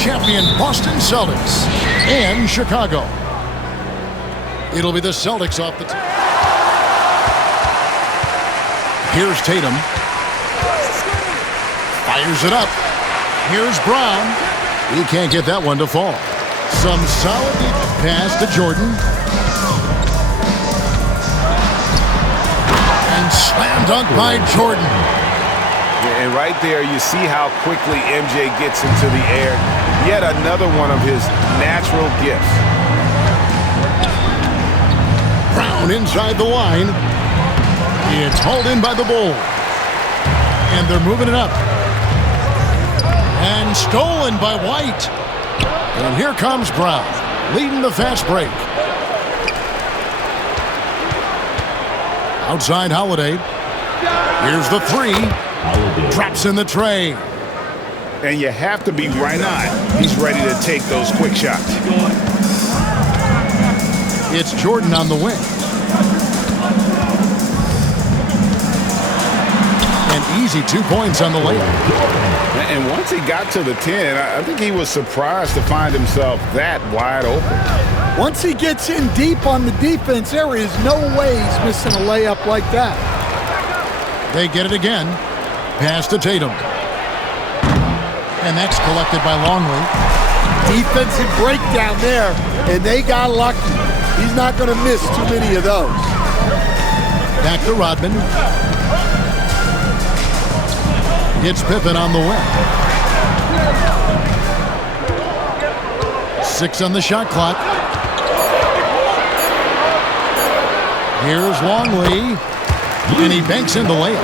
champion Boston Celtics and Chicago. It'll be the Celtics off the top. Here's Tatum. Fires it up. Here's Brown. He can't get that one to fall. Some solid pass to Jordan. And slam dunk by Jordan. Yeah, and right there you see how quickly MJ gets into the air. Yet another one of his natural gifts. Brown inside the line. It's hauled in by the Bulls. And they're moving it up. And stolen by White. And here comes Brown, leading the fast break. Outside Holiday. Here's the three. Drops in the tray. And you have to be right on. He's ready to take those quick shots. It's Jordan on the wing. An easy 2 points on the layup. And once he got to the 10, I think he was surprised to find himself that wide open. Once he gets in deep on the defense, there is no way he's missing a layup like that. They get it again. Pass to Tatum. And that's collected by Longley. Defensive breakdown there, and they got lucky. He's not going to miss too many of those. Back to Rodman. It's Pippen on the wing. 6 on the shot clock. Here's Longley. And he banks in the layup.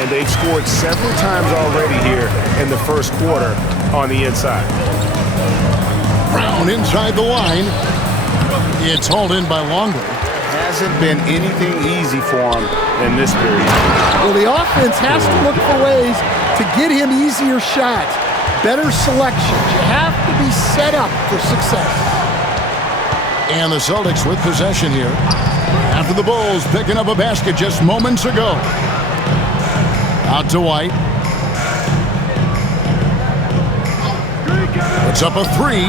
And they've scored several times already here in the first quarter on the inside. Brown inside the line. It's hauled in by Longley. Hasn't been anything easy for him in this period. Well, the offense has to look for ways to get him easier shots, better selections. You have to be set up for success. And the Celtics with possession here. After the Bulls picking up a basket just moments ago. Out to White. Puts up a three.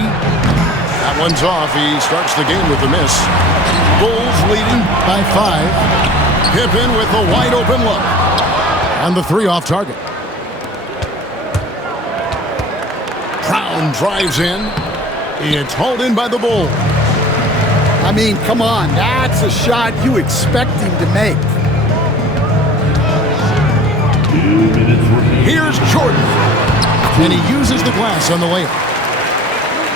That one's off. He starts the game with a miss. Bulls leading by 5. Pippen with a wide open look. And the three off target. Brown drives in. It's hauled in by the Bulls. I mean, come on. That's a shot you expect him to make. Here's Jordan. And he uses the glass on the layup.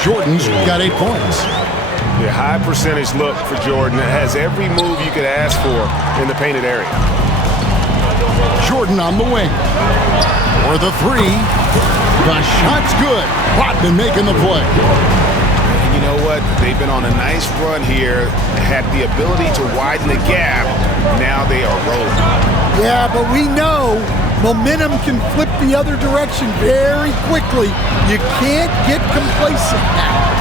Jordan's got 8 points. Yeah, high percentage look for Jordan. It has every move you could ask for in the painted area. Jordan on the wing. For the three. The shot's good. Rodman making the play. And you know what? They've been on a nice run here. Had the ability to widen the gap. Now they are rolling. Yeah, but we know momentum can flip the other direction very quickly. You can't get complacent now.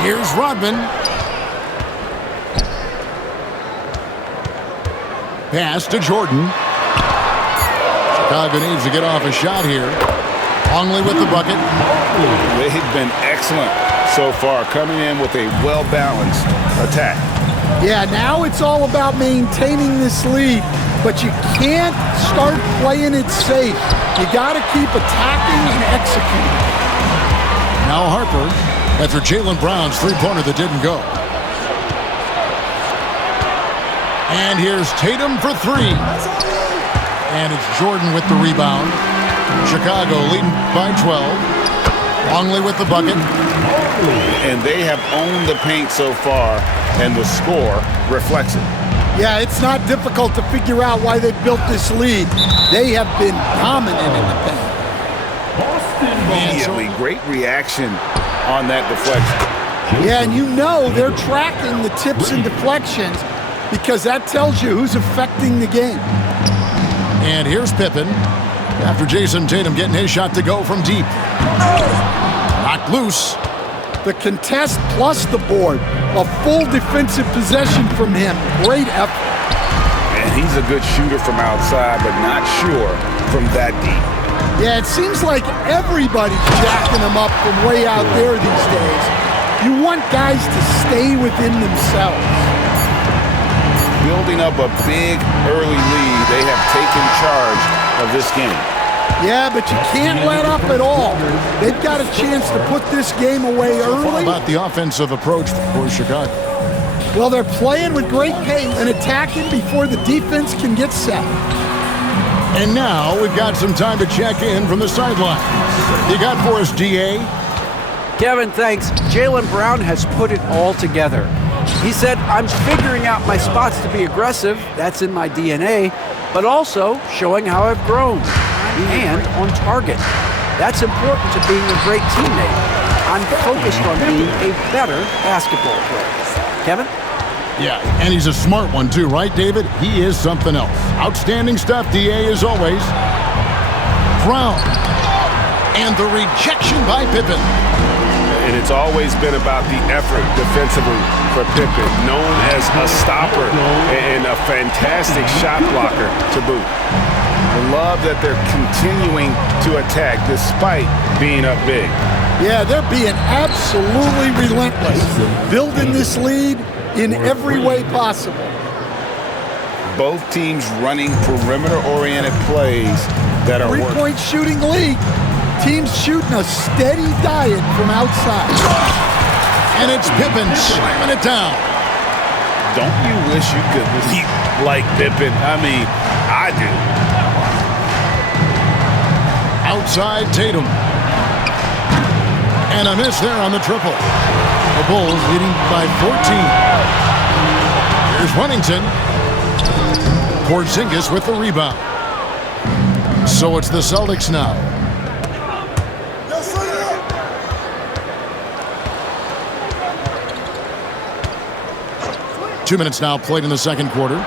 Here's Rodman. Pass to Jordan. Chicago needs to get off a shot here. Longley with the bucket. They've been excellent so far, coming in with a well-balanced attack. Yeah, now it's all about maintaining this lead, but you can't start playing it safe. You got to keep attacking and executing. Now Harper, after Jaylen Brown's three-pointer that didn't go. And here's Tatum for three. And it's Jordan with the rebound. Chicago leading by 12. Longley with the bucket. And they have owned the paint so far, and the score reflects it. Yeah, it's not difficult to figure out why they built this lead. They have been dominant in the paint. Immediately, great reaction on that deflection. Yeah, and you know they're tracking the tips and deflections because that tells you who's affecting the game. And here's Pippen after Jason Tatum getting his shot to go from deep. Knocked loose. The contest plus the board. A full defensive possession from him. Great effort. And he's a good shooter from outside, but not sure from that deep. Yeah, it seems like everybody's jacking them up from way out there these days. You want guys to stay within themselves. Building up a big early lead, they have taken charge of this game. Yeah, but you can't let up at all. They've got a chance to put this game away early. What about the offensive approach for Chicago? Well, they're playing with great pace and attacking before the defense can get set. And now we've got some time to check in from the sideline. You got for us, DA? Kevin, thanks. Jaylen Brown has put it all together. He said, I'm figuring out my spots to be aggressive. That's in my DNA. But also showing how I've grown and on target. That's important to being a great teammate. I'm focused on being a better basketball player. Kevin? Yeah, and he's a smart one too, right, David? He is something else. Outstanding stuff, DA, as always. Brown. And the rejection by Pippen. And it's always been about the effort defensively for Pippen, known as a stopper and a fantastic shot blocker to boot. I love that they're continuing to attack despite being up big. Yeah, they're being absolutely relentless, building this lead in every way possible. Both teams running perimeter-oriented plays that are working. Three-point shooting league. Teams shooting a steady diet from outside. And it's Pippen slamming it down. Don't you wish you could leap like Pippen? I mean, I do. Outside Tatum. And a miss there on the triple. The Bulls leading by 14. Here's Wennington. Porzingis with the rebound. So it's the Celtics now. 2 minutes now played in the second quarter.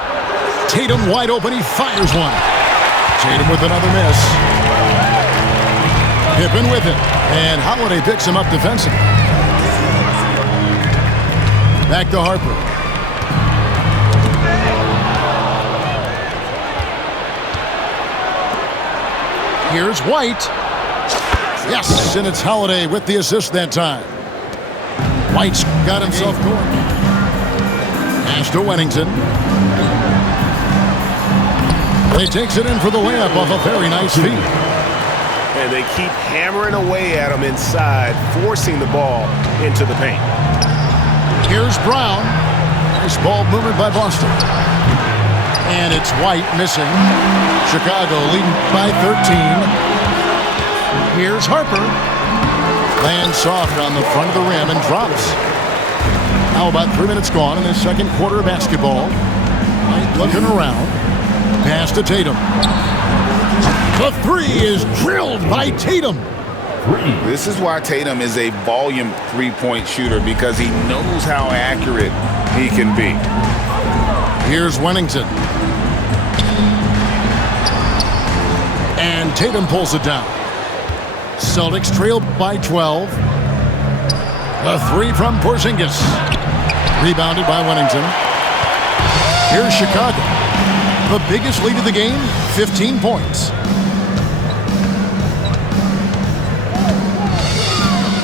Tatum wide open. He fires one. Tatum with another miss. Pippen with it. And Holiday picks him up defensively. Back to Harper. Here's White. Yes, and it's Holiday with the assist that time. White's got himself going. Pass to Wennington. He takes it in for the layup off a very nice feed. And they keep hammering away at him inside, forcing the ball into the paint. Here's Brown. Nice ball movement by Boston. And it's White missing. Chicago leading by 13. Here's Harper. Lands soft on the front of the rim and drops. Now about 3 minutes gone in the second quarter of basketball. White looking around. Pass to Tatum. The three is drilled by Tatum. This is why Tatum is a volume three-point shooter, because he knows how accurate he can be. Here's Wennington. And Tatum pulls it down. Celtics trail by 12. The three from Porzingis. Rebounded by Wennington. Here's Chicago. The biggest lead of the game, 15 points.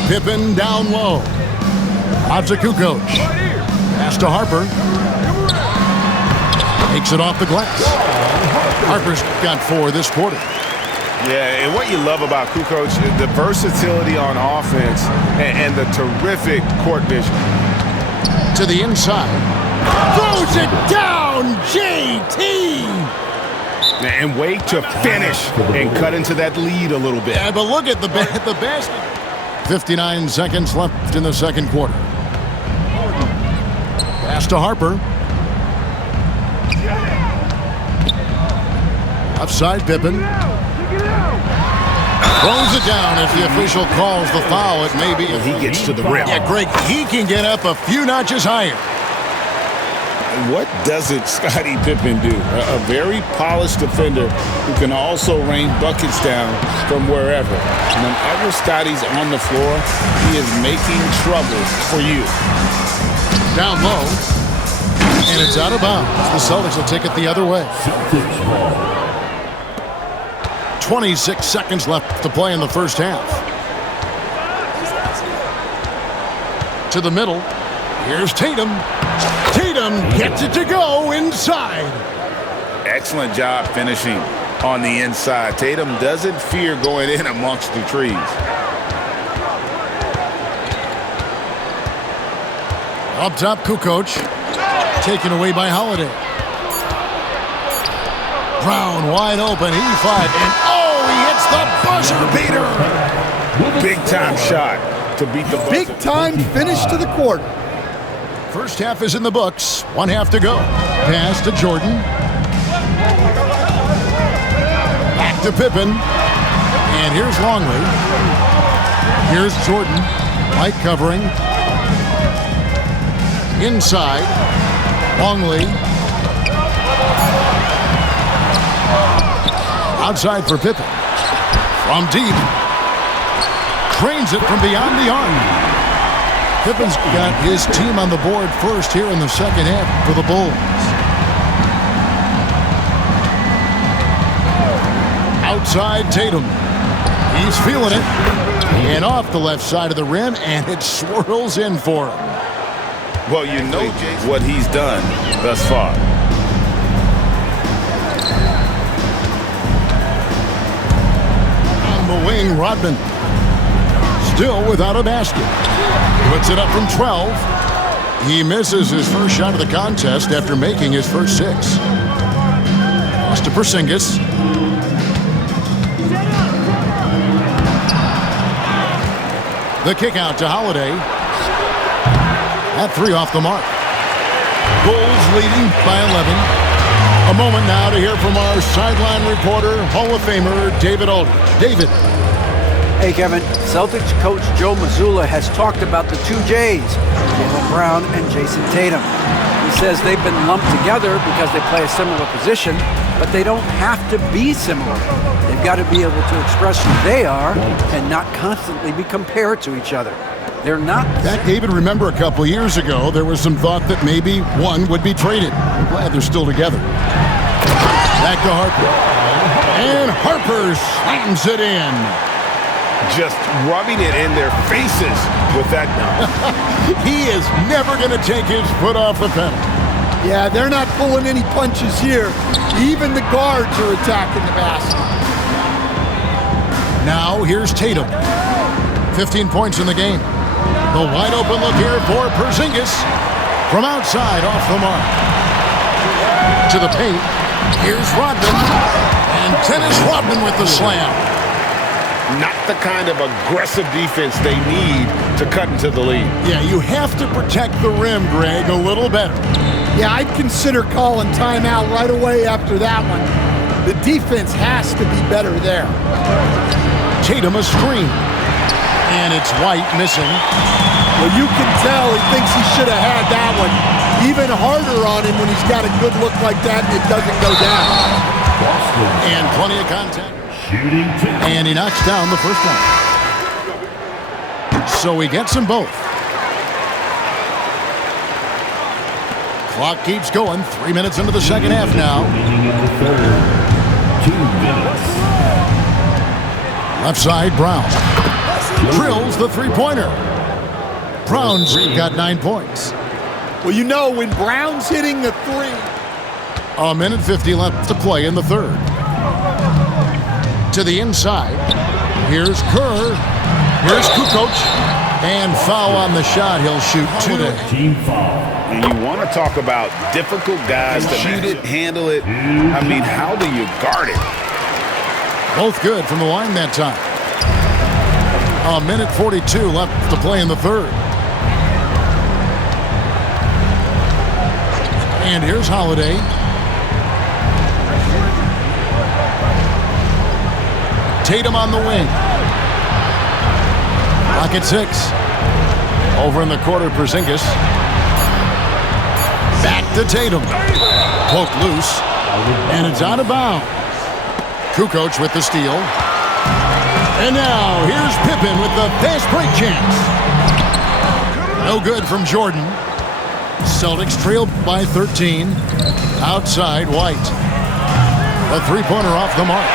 Pippen down low. Out to Kukoc. Pass to Harper. Takes it off the glass. Harper's got 4 this quarter. Yeah, and what you love about Kukoc, the versatility on offense and the terrific court vision. To the inside. Throws it down, JT! And wait to finish and cut into that lead a little bit. Yeah, but look at the basket. 59 seconds left in the second quarter. Pass to Harper. Offside Pippen. Throws it down as the official calls the foul. It may be. He gets to the rim. Yeah, Greg, he can get up a few notches higher. What doesn't Scottie Pippen do? A very polished defender who can also rain buckets down from wherever. Whenever Scottie's on the floor, he is making trouble for you. Down low. And it's out of bounds. The Celtics will take it the other way. 26 seconds left to play in the first half. To the middle. Here's Tatum. Tatum gets it to go inside. Excellent job finishing on the inside. Tatum doesn't fear going in amongst the trees. Up top, Kukoc. Taken away by Holiday. Brown wide open. He fired. And he hits the buzzer beater. Big time shot to beat the buzzer. Big time finish to the quarter. First half is in the books. 1 half to go. Pass to Jordan. Back to Pippen. And here's Longley. Here's Jordan. Light covering. Inside. Longley. Outside for Pippen. From deep. Trains it from beyond the arc. Pippen's got his team on the board first here in the second half for the Bulls. Outside Tatum. He's feeling it. And off the left side of the rim, and it swirls in for him. Well, you know what he's done thus far. On the wing, Rodman. Still without a basket. Puts it up from 12. He misses his first shot of the contest after making his first 6. Pass to Porzingis. The kick out to Holiday. That 3 off the mark. Bulls leading by 11. A moment now to hear from our sideline reporter, Hall of Famer David Aldridge. David. Hey, Kevin. Celtics coach Joe Mazzulla has talked about the 2 J's, Jaylen Brown and Jason Tatum. He says they've been lumped together because they play a similar position, but they don't have to be similar. They've got to be able to express who they are and not constantly be compared to each other. They're not. That, David, remember a couple years ago, there was some thought that maybe one would be traded. I'm glad they're still together. Back to Harper. And Harper slams it in. Just rubbing it in their faces with that dunk. He is never going to take his foot off the pedal. Yeah, they're not pulling any punches here. Even the guards are attacking the basket. Now here's Tatum. 15 points in the game. The wide open look here for Porzingis. From outside, off the mark. To the paint. Here's Rodman. And Dennis Rodman with the slam. Not the kind of aggressive defense they need to cut into the lead. Yeah, you have to protect the rim, Greg, a little better. Yeah, I'd consider calling timeout right away after that one. The defense has to be better there. Tatum a screen. And it's White missing. Well, you can tell he thinks he should have had that one. Even harder on him when he's got a good look like that and it doesn't go down. And plenty of contact. And he knocks down the first one. So he gets them both. Clock keeps going. 3 minutes into the second half now. 2 minutes. Left side, Brown. Drills the three-pointer. Brown's got 9 points. Well, you know, when Brown's hitting the 3. A minute 50 left to play in the third. To the inside. Here's Kerr. Here's Kukoc. And foul on the shot. He'll shoot 2 today. Team foul. And you want to talk about difficult guys to shoot it, handle it. I mean, how do you guard it? Both good from the line that time. A minute 42 left to play in the third. And here's Holiday. Tatum on the wing. Clock at 6. Over in the quarter, Porzingis. Back to Tatum. Poked loose. And it's out of bounds. Kukoc with the steal. And now here's Pippen with the fast break chance. No good from Jordan. Celtics trailed by 13. Outside, White. A three-pointer off the mark.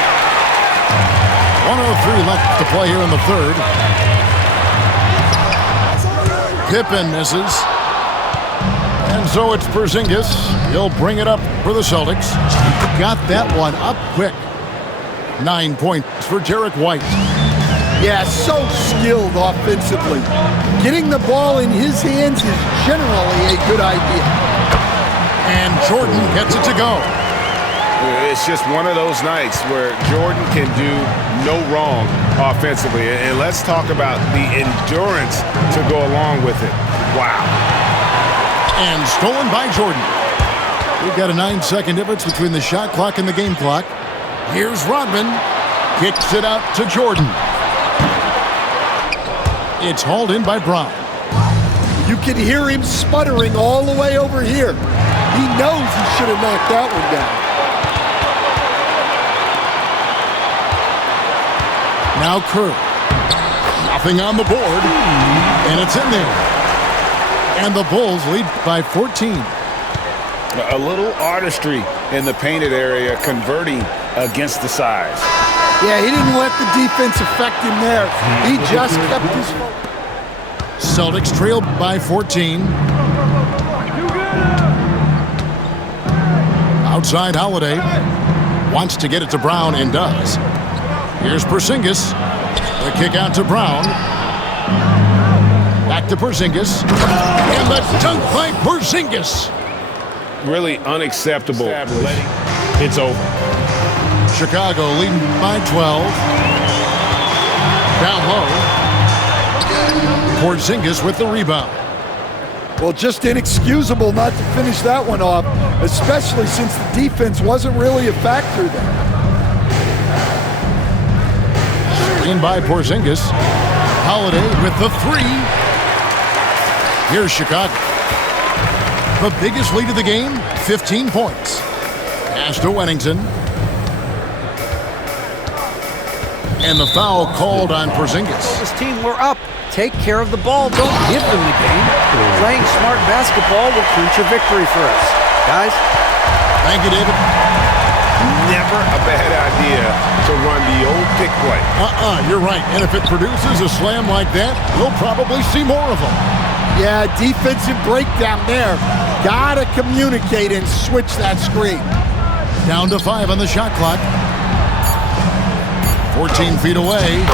1:03 left to play here in the third. Pippen misses. And so it's Porzingis. He'll bring it up for the Celtics. Got that one up quick. 9 points for Derek White. Yeah, so skilled offensively. Getting the ball in his hands is generally a good idea. And Jordan gets it to go. It's just one of those nights where Jordan can do no wrong offensively. And let's talk about the endurance to go along with it. Wow. And stolen by Jordan. We've got a 9-second difference between the shot clock and the game clock. Here's Rodman. Kicks it out to Jordan. It's hauled in by Brown. You can hear him sputtering all the way over here. He knows he should have knocked that one down. Now Kerr. Nothing on the board. And it's in there. And the Bulls lead by 14. A little artistry in the painted area, converting against the size. Yeah, he didn't let the defense affect him there. He just kept his focus. Celtics trail by 14. Outside Holiday. Wants to get it to Brown and does. Here's Porzingis. The kick out to Brown. Back to Porzingis. And the dunk by Porzingis. Really unacceptable. It's over. Chicago leading by 12. Down low. Porzingis with the rebound. Well, just inexcusable not to finish that one off, especially since the defense wasn't really a factor there. Screen by Porzingis. Holiday with the three. Here's Chicago. The biggest lead of the game, 15 points. Pass to Wennington. And the foul called on Porzingis. This team, we're up. Take care of the ball. Don't give them the game. Playing smart basketball will clinch a victory for us. Guys? Thank you, David. Never a bad idea to run the old pick play. You're right. And if it produces a slam like that, we'll probably see more of them. Yeah, defensive breakdown there. Gotta communicate and switch that screen. Down to 5 on the shot clock. 14 feet away.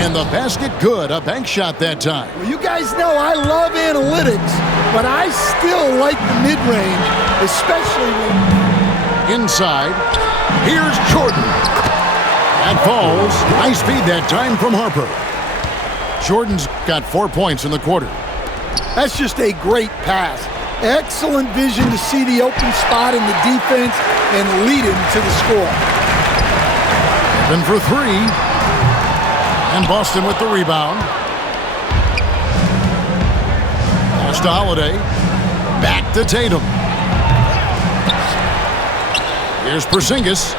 And the basket good. A bank shot that time. Well, you guys know I love analytics, but I still like the mid-range, especially when... Inside. Here's Jordan. That falls. Nice feed that time from Harper. Jordan's got 4 points in the quarter. That's just a great pass. Excellent vision to see the open spot in the defense and lead him to the score. Then for 3. And Boston with the rebound. Pass to Holiday. Back to Tatum. Here's Porzingis.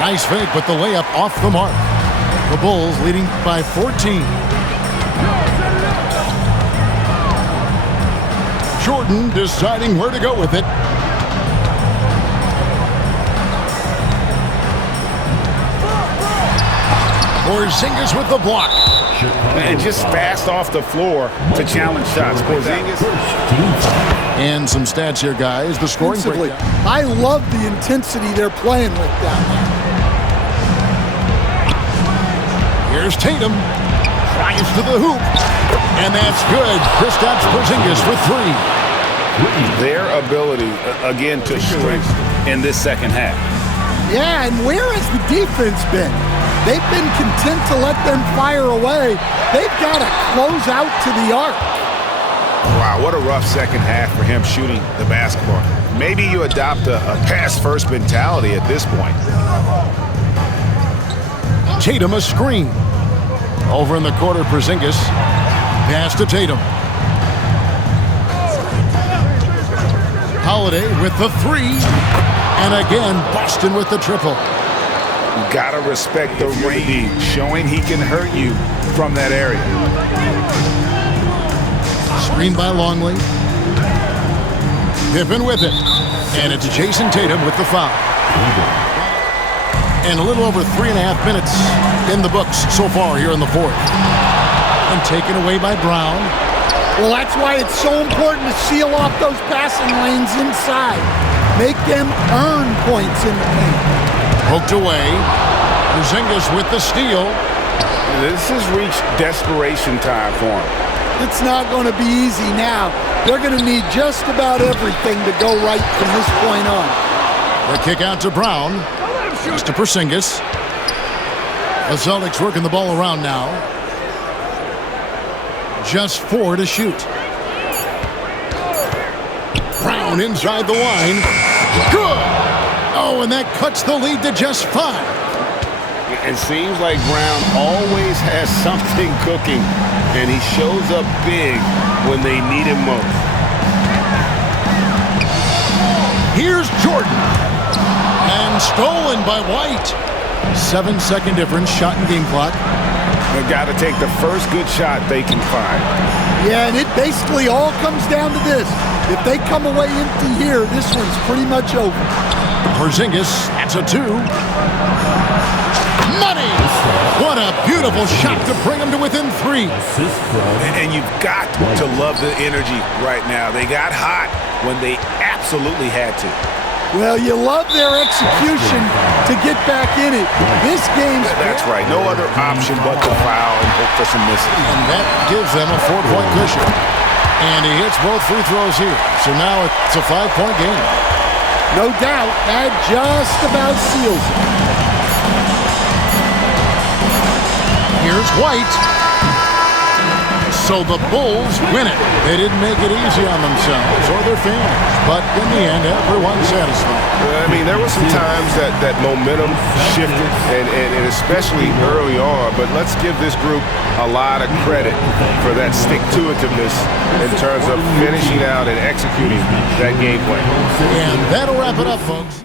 Nice fake with the layup off the mark. The Bulls leading by 14. Jordan deciding where to go with it. Porzingis with the block. And just fast off the floor to challenge shots. Porzingis. And some stats here, guys. The scoring breakdown. I love the intensity they're playing with down there. Here's Tatum. Drives to the hoop. And that's good. Kristaps Porzingis for 3. Their ability, again, to strength in this second half. Yeah, and where has the defense been? They've been content to let them fire away. They've got to close out to the arc. Wow, what a rough second half for him shooting the basketball. Maybe you adopt a pass-first mentality at this point. Tatum a screen. Over in the corner, Porzingis. Pass to Tatum. Holiday with the 3. And again, Boston with the triple. You gotta respect the range, showing he can hurt you from that area. Screen by Longley. Pippen with it. And it's Jason Tatum with the foul. And a little over 3.5 minutes in the books so far here in the fourth. And taken away by Brown. Well, that's why it's so important to seal off those passing lanes inside. Make them earn points in the paint. Poked away. Porzingis with the steal. This has reached desperation time for him. It's not going to be easy now. They're going to need just about everything to go right from this point on. The kick out to Brown. Just to Porzingis. The Celtics working the ball around now. Just 4 to shoot. Brown inside the line. Good! Oh, and that cuts the lead to just 5. It seems like Brown always has something cooking, and he shows up big when they need him most. Here's Jordan. And stolen by White. 7-second difference, shot and game clock. They've got to take the first good shot they can find. Yeah, and it basically all comes down to this. If they come away empty here, this one's pretty much over. Porzingis, that's a 2. Money! What a beautiful shot to bring them to within 3. And you've got to love the energy right now. They got hot when they absolutely had to. Well, you love their execution to get back in it. This game's... That's right. No other option but to foul and hope for some misses. And that gives them a 4-point cushion. And he hits both free throws here. So now it's a 5-point game. No doubt, that just about seals it. Here's White. So the Bulls win it. They didn't make it easy on themselves or their fans. But in the end, everyone's satisfied. I mean, there were some times that momentum shifted, and especially early on. But let's give this group a lot of credit for that stick-to-itiveness in terms of finishing out and executing that game plan. And that'll wrap it up, folks.